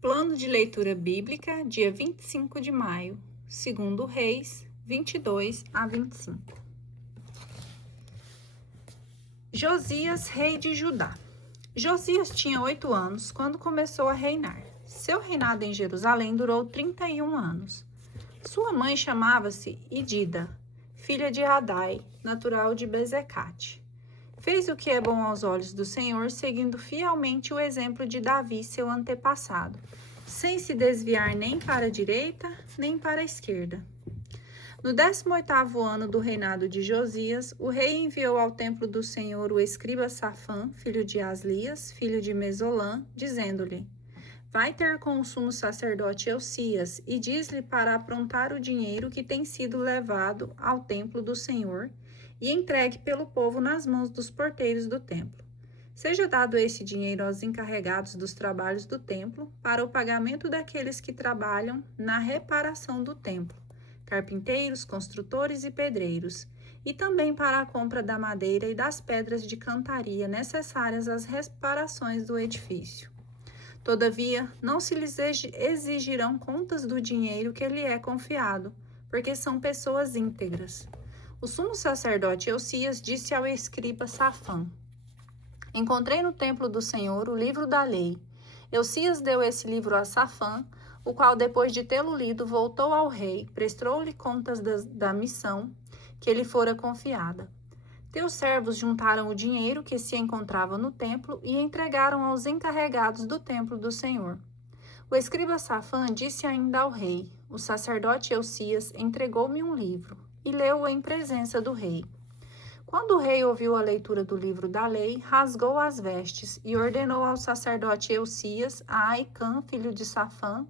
Plano de leitura bíblica, dia 25 de maio, segundo Reis, 22 a 25. Josias, rei de Judá. Josias tinha 8 anos quando começou a reinar. Seu reinado em Jerusalém durou 31 anos. Sua mãe chamava-se Idida, filha de Adai, natural de Bezecate. Fez o que é bom aos olhos do Senhor, seguindo fielmente o exemplo de Davi, seu antepassado, sem se desviar nem para a direita, nem para a esquerda. No 18º ano do reinado de Josias, o rei enviou ao templo do Senhor o escriba Safã, filho de Aslias, filho de Mesolã, dizendo-lhe: Vai ter com o sumo sacerdote Elcias e diz-lhe para aprontar o dinheiro que tem sido levado ao templo do Senhor e entregue pelo povo nas mãos dos porteiros do templo. Seja dado esse dinheiro aos encarregados dos trabalhos do templo para o pagamento daqueles que trabalham na reparação do templo, carpinteiros, construtores e pedreiros, e também para a compra da madeira e das pedras de cantaria necessárias às reparações do edifício. Todavia, não se lhes exigirão contas do dinheiro que lhe é confiado, porque são pessoas íntegras. O sumo sacerdote Elcias disse ao escriba Safã: Encontrei no templo do Senhor o livro da lei. Elcias deu esse livro a Safã, o qual, depois de tê-lo lido, voltou ao rei, prestou-lhe contas da missão que lhe fora confiada. Teus servos juntaram o dinheiro que se encontrava no templo e entregaram aos encarregados do templo do Senhor. O escriba Safã disse ainda ao rei: O sacerdote Elcias entregou-me um livro, e leu-o em presença do rei. Quando o rei ouviu a leitura do livro da lei, rasgou as vestes e ordenou ao sacerdote Elcias, a Aicã, filho de Safã,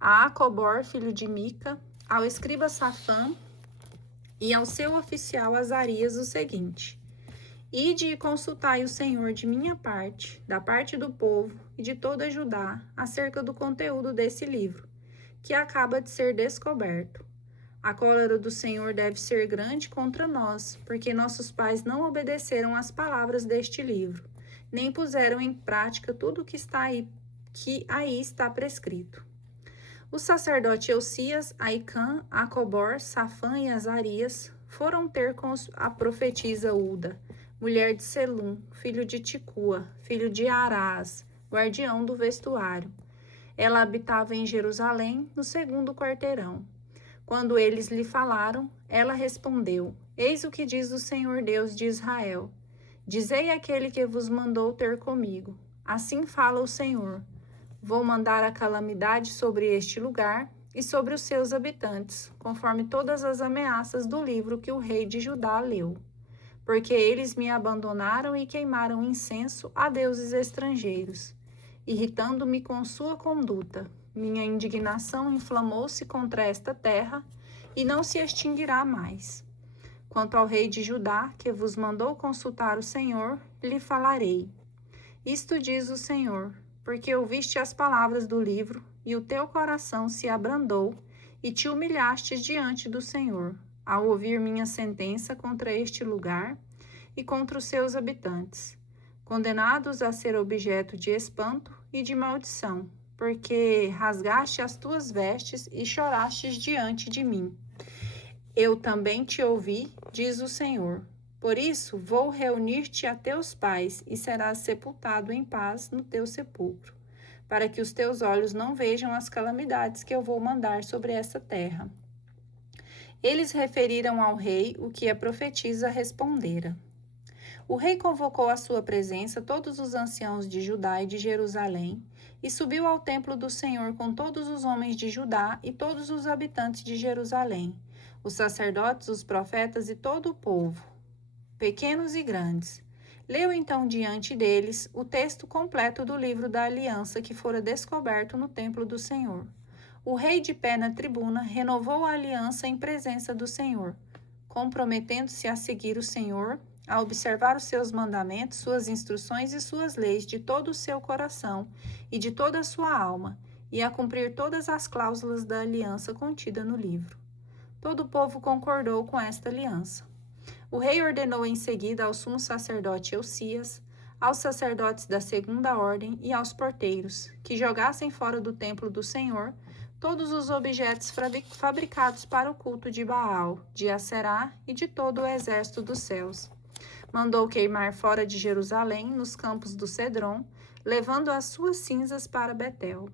a Acobor, filho de Mica, ao escriba Safã e ao seu oficial Azarias o seguinte: Ide e consultai o Senhor de minha parte, da parte do povo e de toda Judá, acerca do conteúdo desse livro, que acaba de ser descoberto. A cólera do Senhor deve ser grande contra nós, porque nossos pais não obedeceram às palavras deste livro, nem puseram em prática tudo que aí está prescrito. O sacerdote Elcias, Aicã, Acobor, Safã e Azarias foram ter com a profetisa Uda, mulher de Selum, filho de Ticua, filho de Arás, guardião do vestuário. Ela habitava em Jerusalém, no 2º quarteirão. Quando eles lhe falaram, ela respondeu: Eis o que diz o Senhor Deus de Israel. Dizei àquele que vos mandou ter comigo: Assim fala o Senhor. Vou mandar a calamidade sobre este lugar e sobre os seus habitantes, conforme todas as ameaças do livro que o rei de Judá leu. Porque eles me abandonaram e queimaram incenso a deuses estrangeiros, irritando-me com sua conduta. Minha indignação inflamou-se contra esta terra e não se extinguirá mais. Quanto ao rei de Judá, que vos mandou consultar o Senhor, lhe falarei. Isto diz o Senhor: porque ouviste as palavras do livro, e o teu coração se abrandou, e te humilhaste diante do Senhor, ao ouvir minha sentença contra este lugar e contra os seus habitantes, condenados a ser objeto de espanto e de maldição, porque rasgaste as tuas vestes e chorastes diante de mim. Eu também te ouvi, diz o Senhor. Por isso, vou reunir-te a teus pais, e serás sepultado em paz no teu sepulcro, para que os teus olhos não vejam as calamidades que eu vou mandar sobre essa terra. Eles referiram ao rei o que a profetisa respondera. O rei convocou à sua presença todos os anciãos de Judá e de Jerusalém, e subiu ao templo do Senhor com todos os homens de Judá e todos os habitantes de Jerusalém, os sacerdotes, os profetas e todo o povo, pequenos e grandes. Leu então diante deles o texto completo do livro da aliança que fora descoberto no templo do Senhor. O rei, de pé na tribuna, renovou a aliança em presença do Senhor, comprometendo-se a seguir o Senhor, a observar os seus mandamentos, suas instruções e suas leis de todo o seu coração e de toda a sua alma, e a cumprir todas as cláusulas da aliança contida no livro. Todo o povo concordou com esta aliança. O rei ordenou em seguida ao sumo sacerdote Elcias, aos sacerdotes da segunda ordem e aos porteiros, que jogassem fora do templo do Senhor todos os objetos fabricados para o culto de Baal, de Aserá e de todo o exército dos céus. Mandou queimar fora de Jerusalém, nos campos do Cedron, levando as suas cinzas para Betel.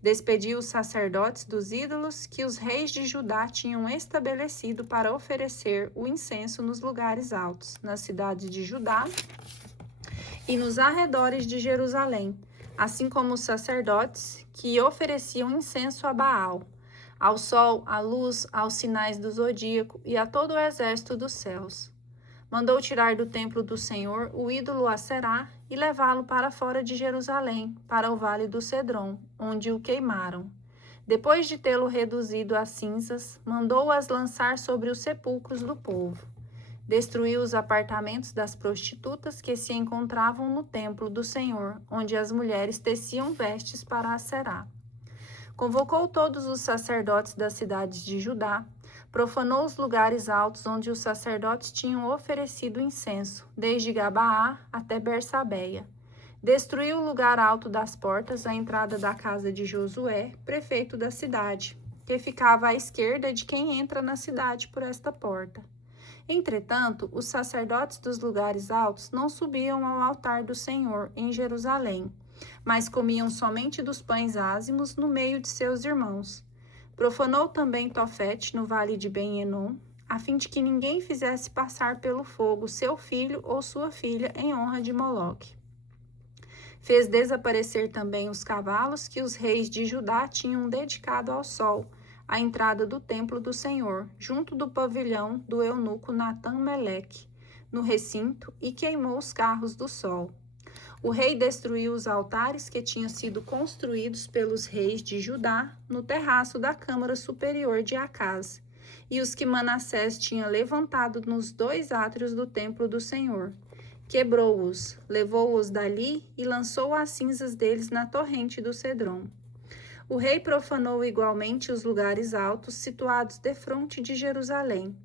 Despediu os sacerdotes dos ídolos que os reis de Judá tinham estabelecido para oferecer o incenso nos lugares altos, nas cidades de Judá e nos arredores de Jerusalém, assim como os sacerdotes que ofereciam incenso a Baal, ao sol, à luz, aos sinais do zodíaco e a todo o exército dos céus. Mandou tirar do templo do Senhor o ídolo Aserá e levá-lo para fora de Jerusalém, para o vale do Cedron, onde o queimaram. Depois de tê-lo reduzido a cinzas, mandou-as lançar sobre os sepulcros do povo. Destruiu os apartamentos das prostitutas que se encontravam no templo do Senhor, onde as mulheres teciam vestes para Aserá. Convocou todos os sacerdotes das cidades de Judá, profanou os lugares altos onde os sacerdotes tinham oferecido incenso, desde Gabaá até Bersabeia. Destruiu o lugar alto das portas, a entrada da casa de Josué, prefeito da cidade, que ficava à esquerda de quem entra na cidade por esta porta. Entretanto, os sacerdotes dos lugares altos não subiam ao altar do Senhor em Jerusalém, mas comiam somente dos pães ázimos no meio de seus irmãos. Profanou também Tofete, no vale de Ben-Enom, a fim de que ninguém fizesse passar pelo fogo seu filho ou sua filha em honra de Moloque. Fez desaparecer também os cavalos que os reis de Judá tinham dedicado ao sol, à entrada do templo do Senhor, junto do pavilhão do eunuco Natã-Meleque, no recinto, e queimou os carros do sol. O rei destruiu os altares que tinham sido construídos pelos reis de Judá no terraço da câmara superior de Acaz, e os que Manassés tinha levantado nos 2 átrios do templo do Senhor. Quebrou-os, levou-os dali e lançou as cinzas deles na torrente do Cedron. O rei profanou igualmente os lugares altos situados defronte de Jerusalém,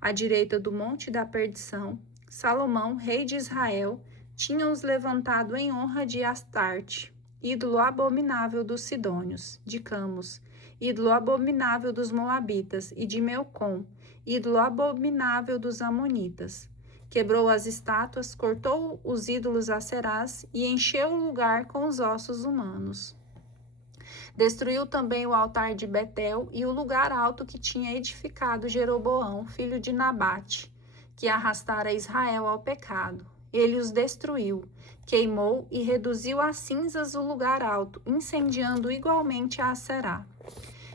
à direita do Monte da Perdição. Salomão, rei de Israel, tinha-os levantado em honra de Astarte, ídolo abominável dos Sidônios, de Camos, ídolo abominável dos Moabitas, e de Melcom, ídolo abominável dos Amonitas. Quebrou as estátuas, cortou os ídolos aserás e encheu o lugar com os ossos humanos. Destruiu também o altar de Betel e o lugar alto que tinha edificado Jeroboão, filho de Nabate, que arrastara Israel ao pecado. Ele os destruiu, queimou e reduziu a cinzas o lugar alto, incendiando igualmente a Aserá.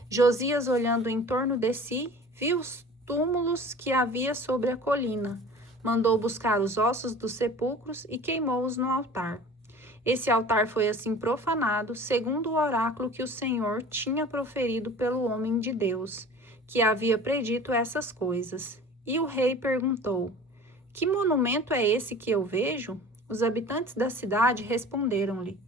Josias, olhando em torno de si, viu os túmulos que havia sobre a colina. Mandou buscar os ossos dos sepulcros e queimou-os no altar. Esse altar foi assim profanado, segundo o oráculo que o Senhor tinha proferido pelo homem de Deus, que havia predito essas coisas. E o rei perguntou: que monumento é esse que eu vejo? Os habitantes da cidade responderam-lhe: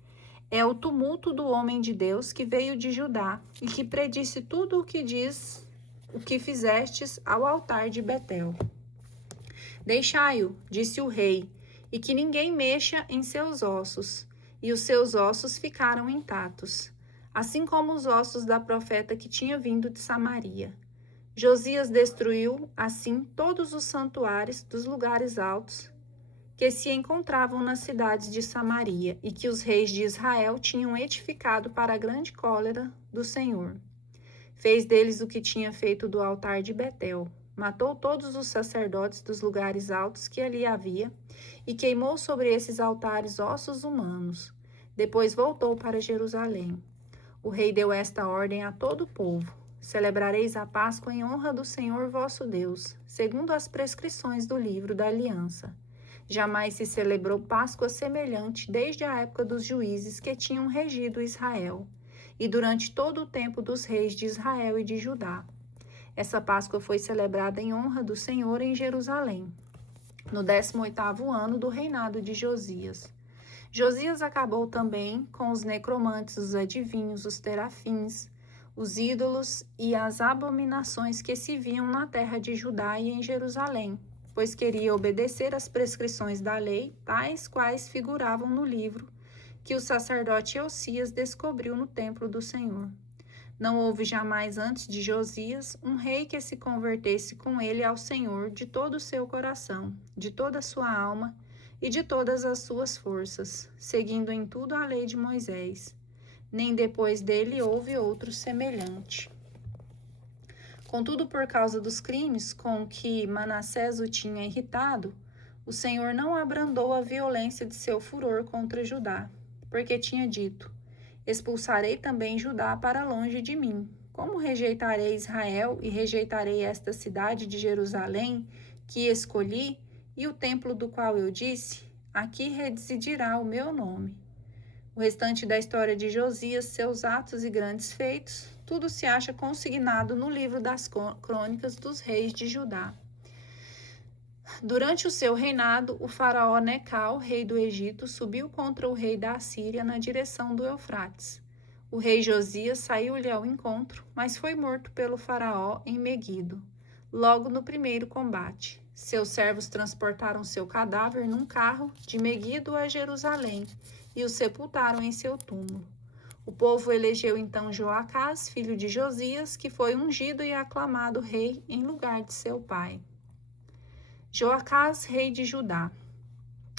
é o tumulto do homem de Deus que veio de Judá e que predisse tudo o que fizestes ao altar de Betel. Deixai-o, disse o rei, e que ninguém mexa em seus ossos. E os seus ossos ficaram intactos, assim como os ossos da profeta que tinha vindo de Samaria. Josias destruiu, assim, todos os santuários dos lugares altos que se encontravam nas cidades de Samaria e que os reis de Israel tinham edificado para a grande cólera do Senhor. Fez deles o que tinha feito do altar de Betel. Matou todos os sacerdotes dos lugares altos que ali havia e queimou sobre esses altares ossos humanos. Depois voltou para Jerusalém. O rei deu esta ordem a todo o povo: celebrareis a Páscoa em honra do Senhor vosso Deus, segundo as prescrições do livro da aliança. Jamais se celebrou Páscoa semelhante desde a época dos juízes que tinham regido Israel, e durante todo o tempo dos reis de Israel e de Judá. Essa Páscoa foi celebrada em honra do Senhor em Jerusalém, no 18º ano do reinado de Josias. Josias acabou também com os necromantes, os adivinhos, os terafins, os ídolos e as abominações que se viam na terra de Judá e em Jerusalém. pois queria obedecer às prescrições da lei, tais quais figuravam no livro que o sacerdote Josias descobriu no templo do Senhor. Não houve jamais antes de Josias um rei que se convertesse com ele ao Senhor de todo o seu coração, de toda a sua alma e de todas as suas forças, seguindo em tudo a lei de Moisés. Nem depois dele houve outro semelhante. Contudo, por causa dos crimes com que Manassés o tinha irritado, o Senhor não abrandou a violência de seu furor contra Judá, porque tinha dito: expulsarei também Judá para longe de mim. Como rejeitarei Israel e rejeitarei esta cidade de Jerusalém, que escolhi, e o templo do qual eu disse: aqui residirá o meu nome. O restante da história de Josias, seus atos e grandes feitos, tudo se acha consignado no livro das crônicas dos reis de Judá. Durante o seu reinado, o faraó Necal, rei do Egito, subiu contra o rei da Assíria na direção do Eufrates. O rei Josias saiu-lhe ao encontro, mas foi morto pelo faraó em Meguido, logo no primeiro combate. Seus servos transportaram seu cadáver num carro de Meguido a Jerusalém e o sepultaram em seu túmulo. O povo elegeu então Joacás, filho de Josias, que foi ungido e aclamado rei em lugar de seu pai. Joacás, rei de Judá.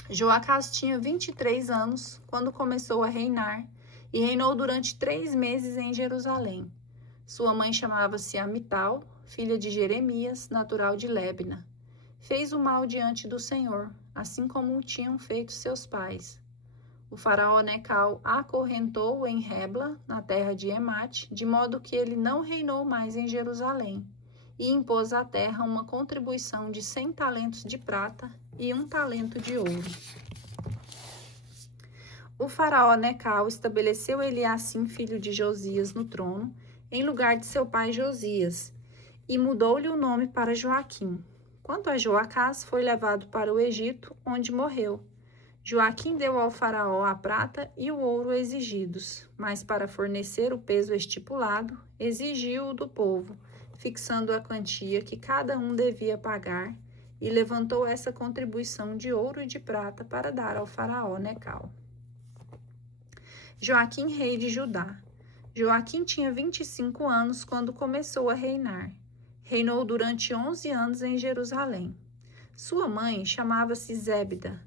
Joacás tinha 23 anos quando começou a reinar e reinou durante 3 meses em Jerusalém. Sua mãe chamava-se Amital, filha de Jeremias, natural de Libna. Fez o mal diante do Senhor, assim como o tinham feito seus pais. O faraó Necal a acorrentou em Rebla, na terra de Emate, de modo que ele não reinou mais em Jerusalém, e impôs à terra uma contribuição de 100 talentos de prata e 1 talento de ouro. O faraó Necal estabeleceu Eliacim, filho de Josias, no trono, em lugar de seu pai Josias, e mudou-lhe o nome para Joaquim. Quanto a Joacás, foi levado para o Egito, onde morreu. Joaquim deu ao faraó a prata e o ouro exigidos, mas para fornecer o peso estipulado, exigiu-o do povo, fixando a quantia que cada um devia pagar, e levantou essa contribuição de ouro e de prata para dar ao faraó Necal. Joaquim, rei de Judá. Joaquim tinha 25 anos quando começou a reinar. Reinou durante 11 anos em Jerusalém. Sua mãe chamava-se Zébida,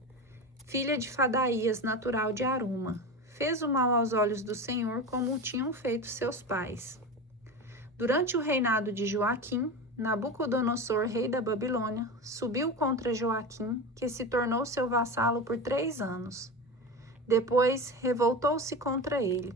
filha de Fadaías, natural de Aruma. Fez o mal aos olhos do Senhor, como o tinham feito seus pais. Durante o reinado de Joaquim, Nabucodonosor, rei da Babilônia, subiu contra Joaquim, que se tornou seu vassalo por 3 anos. Depois, revoltou-se contra ele.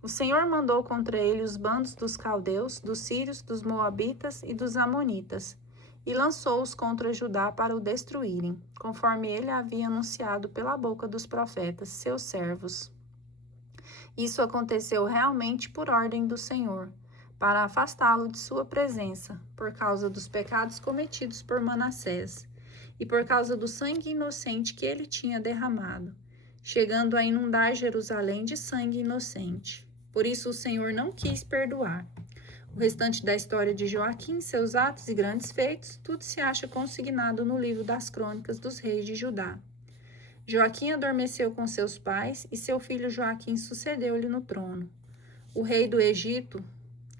O Senhor mandou contra ele os bandos dos caldeus, dos sírios, dos moabitas e dos amonitas, e lançou-os contra Judá para o destruírem, conforme ele havia anunciado pela boca dos profetas, seus servos. Isso aconteceu realmente por ordem do Senhor, para afastá-lo de sua presença, por causa dos pecados cometidos por Manassés, e por causa do sangue inocente que ele tinha derramado, chegando a inundar Jerusalém de sangue inocente. Por isso o Senhor não quis perdoar. O restante da história de Joaquim, seus atos e grandes feitos, tudo se acha consignado no livro das crônicas dos reis de Judá. Joaquim adormeceu com seus pais e seu filho Joaquim sucedeu-lhe no trono. O rei do Egito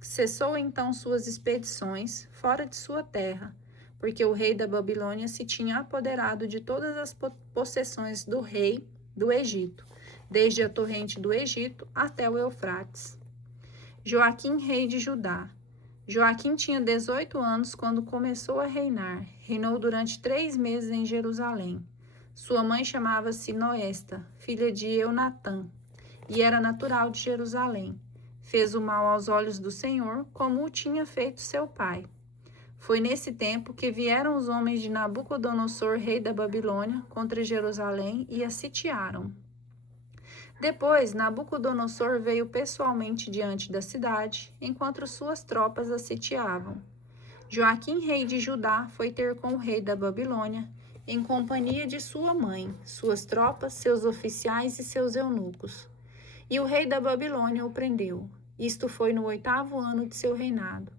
cessou então suas expedições fora de sua terra, porque o rei da Babilônia se tinha apoderado de todas as possessões do rei do Egito, desde a torrente do Egito até o Eufrates. Joaquim, rei de Judá. Joaquim tinha 18 anos quando começou a reinar. Reinou durante 3 meses em Jerusalém. Sua mãe chamava-se Noesta, filha de Eunatã, e era natural de Jerusalém. Fez o mal aos olhos do Senhor, como o tinha feito seu pai. Foi nesse tempo que vieram os homens de Nabucodonosor, rei da Babilônia, contra Jerusalém e a sitiaram. Depois, Nabucodonosor veio pessoalmente diante da cidade, enquanto suas tropas a sitiavam. Joaquim, rei de Judá, foi ter com o rei da Babilônia, em companhia de sua mãe, suas tropas, seus oficiais e seus eunucos. E o rei da Babilônia o prendeu. Isto foi no 8º ano de seu reinado.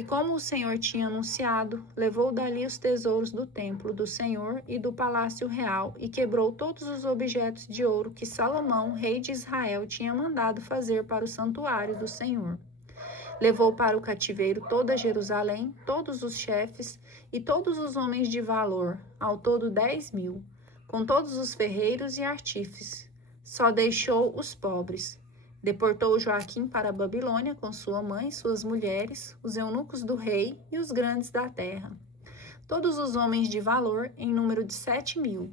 E como o Senhor tinha anunciado, levou dali os tesouros do templo do Senhor e do palácio real e quebrou todos os objetos de ouro que Salomão, rei de Israel, tinha mandado fazer para o santuário do Senhor. Levou para o cativeiro toda Jerusalém, todos os chefes e todos os homens de valor, ao todo 10.000, com todos os ferreiros e artífices. Só deixou os pobres. Deportou Joaquim para a Babilônia com sua mãe, suas mulheres, os eunucos do rei e os grandes da terra. Todos os homens de valor, em número de 7.000,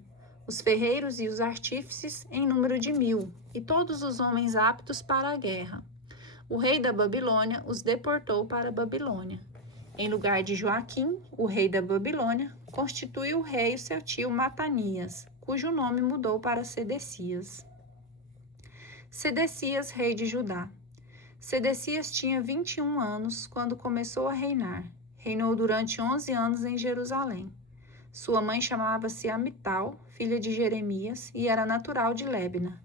os ferreiros e os artífices, em número de 1.000, e todos os homens aptos para a guerra. O rei da Babilônia os deportou para a Babilônia. Em lugar de Joaquim, o rei da Babilônia, constituiu o rei o seu tio Matanias, cujo nome mudou para Sedecias. Sedecias, rei de Judá. Sedecias tinha 21 anos quando começou a reinar. Reinou durante 11 anos em Jerusalém. Sua mãe chamava-se Amital, filha de Jeremias, e era natural de Lébna.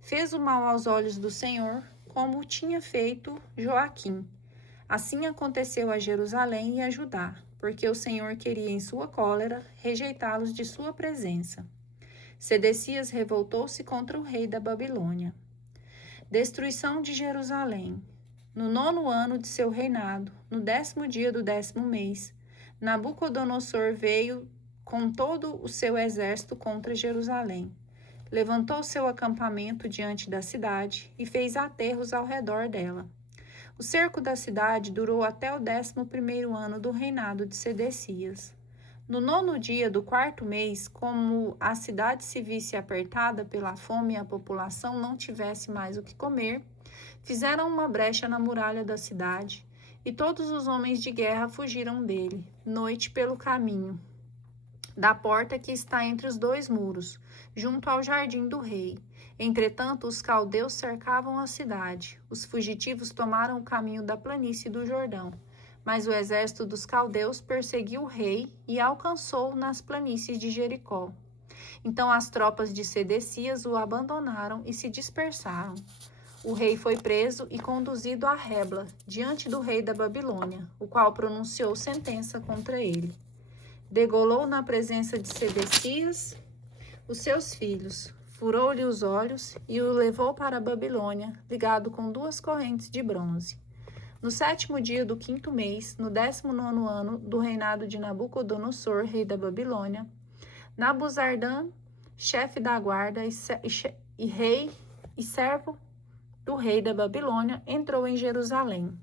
Fez o mal aos olhos do Senhor, como tinha feito Joaquim. Assim aconteceu a Jerusalém e a Judá, porque o Senhor queria em sua cólera rejeitá-los de sua presença. Sedecias revoltou-se contra o rei da Babilônia. Destruição de Jerusalém. No 9º ano de seu reinado, no 10º dia do 10º mês, Nabucodonosor veio com todo o seu exército contra Jerusalém. Levantou seu acampamento diante da cidade e fez aterros ao redor dela. O cerco da cidade durou até o 11º ano do reinado de Sedecias. No 9º dia do 4º mês, como a cidade se visse apertada pela fome e a população não tivesse mais o que comer, fizeram uma brecha na muralha da cidade, e todos os homens de guerra fugiram dele, noite pelo caminho, da porta que está entre os 2 muros, junto ao jardim do rei. Entretanto, os caldeus cercavam a cidade. Os fugitivos tomaram o caminho da planície do Jordão. Mas o exército dos caldeus perseguiu o rei e alcançou nas planícies de Jericó. Então as tropas de Sedecias o abandonaram e se dispersaram. O rei foi preso e conduzido a Rebla, diante do rei da Babilônia, o qual pronunciou sentença contra ele. Degolou na presença de Sedecias os seus filhos, furou-lhe os olhos e o levou para a Babilônia, ligado com 2 correntes de bronze. No 7º dia do 5º mês, no 19º ano do reinado de Nabucodonosor, rei da Babilônia, Nabuzardã, chefe da guarda e rei e servo do rei da Babilônia, entrou em Jerusalém.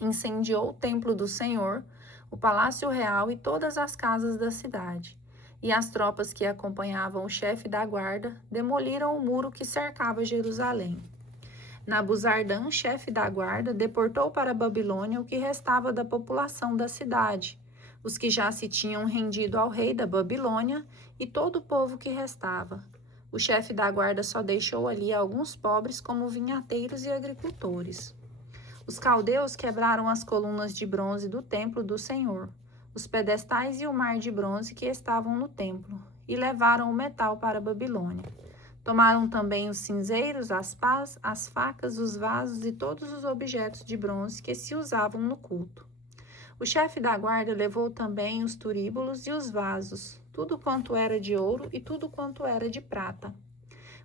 Incendiou o templo do Senhor, o palácio real e todas as casas da cidade. E as tropas que acompanhavam o chefe da guarda demoliram o muro que cercava Jerusalém. Nabuzardã, chefe da guarda, deportou para a Babilônia o que restava da população da cidade, os que já se tinham rendido ao rei da Babilônia e todo o povo que restava. O chefe da guarda só deixou ali alguns pobres como vinhateiros e agricultores. Os caldeus quebraram as colunas de bronze do templo do Senhor, os pedestais e o mar de bronze que estavam no templo, e levaram o metal para a Babilônia. Tomaram também os cinzeiros, as pás, as facas, os vasos e todos os objetos de bronze que se usavam no culto. O chefe da guarda levou também os turíbulos e os vasos, tudo quanto era de ouro e tudo quanto era de prata.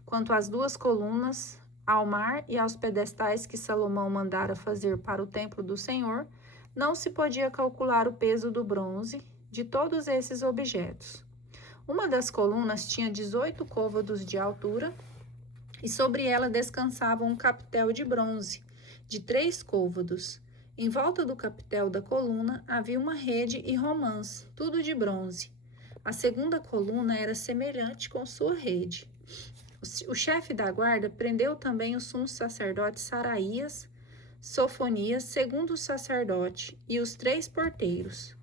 Quanto às 2 colunas, ao mar e aos pedestais que Salomão mandara fazer para o templo do Senhor, não se podia calcular o peso do bronze de todos esses objetos. Uma das colunas tinha 18 côvados de altura e sobre ela descansava um capitel de bronze, de 3 côvados. Em volta do capitel da coluna havia uma rede e romãs, tudo de bronze. A segunda coluna era semelhante com sua rede. O chefe da guarda prendeu também o sumo sacerdote Saraías, Sofonias, segundo sacerdote, e os 3 porteiros.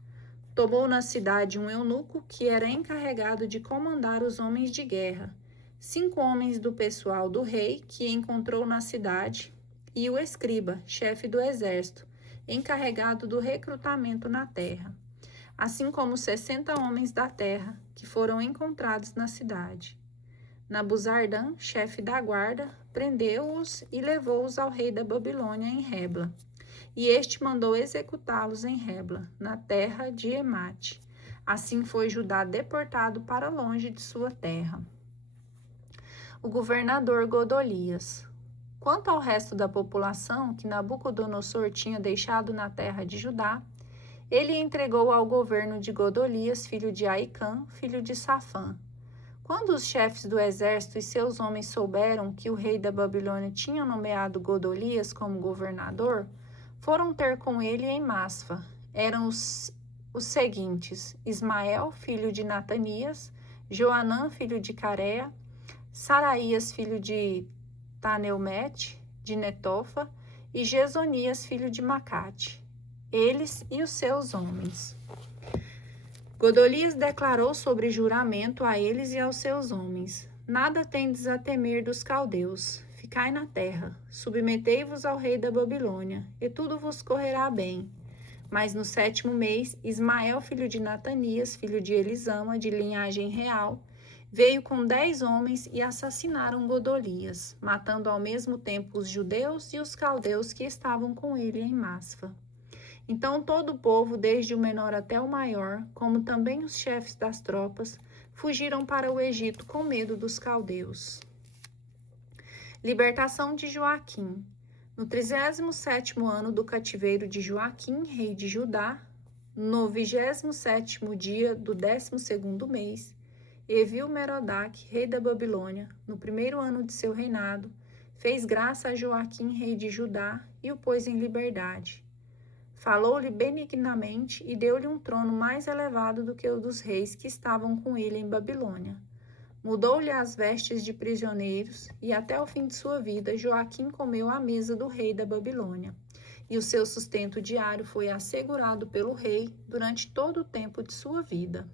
Tomou na cidade um eunuco que era encarregado de comandar os homens de guerra, 5 homens do pessoal do rei que encontrou na cidade, e o escriba, chefe do exército, encarregado do recrutamento na terra, assim como 60 homens da terra que foram encontrados na cidade. Nabuzardã, chefe da guarda, prendeu-os e levou-os ao rei da Babilônia em Rebla. e este mandou executá-los em Rebla, na terra de Emate. Assim foi Judá deportado para longe de sua terra. O governador Godolias. Quanto ao resto da população que Nabucodonosor tinha deixado na terra de Judá, ele entregou ao governo de Godolias, filho de Aicã, filho de Safã. Quando os chefes do exército e seus homens souberam que o rei da Babilônia tinha nomeado Godolias como governador, foram ter com ele em Masfa. Eram os seguintes: Ismael, filho de Natanias, Joanã, filho de Carea, Saraías, filho de Taneumete, de Netofa, e Gesonias, filho de Macate, eles e os seus homens. Godolias declarou sobre juramento a eles e aos seus homens: Nada tendes a temer dos caldeus, ficai na terra, submetei-vos ao rei da Babilônia, e tudo vos correrá bem. Mas no 7º mês, Ismael, filho de Natanias, filho de Elisama, de linhagem real, veio com 10 homens e assassinaram Godolias, matando ao mesmo tempo os judeus e os caldeus que estavam com ele em Masfa. Então todo o povo, desde o menor até o maior, como também os chefes das tropas, fugiram para o Egito com medo dos caldeus. Libertação de Joaquim. No 37º ano do cativeiro de Joaquim, rei de Judá, no 27º dia do 12º mês, Evil-Merodach, rei da Babilônia, no 1º ano de seu reinado, fez graça a Joaquim, rei de Judá, e o pôs em liberdade. Falou-lhe benignamente e deu-lhe um trono mais elevado do que o dos reis que estavam com ele em Babilônia. Mudou-lhe as vestes de prisioneiros, e até o fim de sua vida Joaquim comeu à mesa do rei da Babilônia, e o seu sustento diário foi assegurado pelo rei durante todo o tempo de sua vida.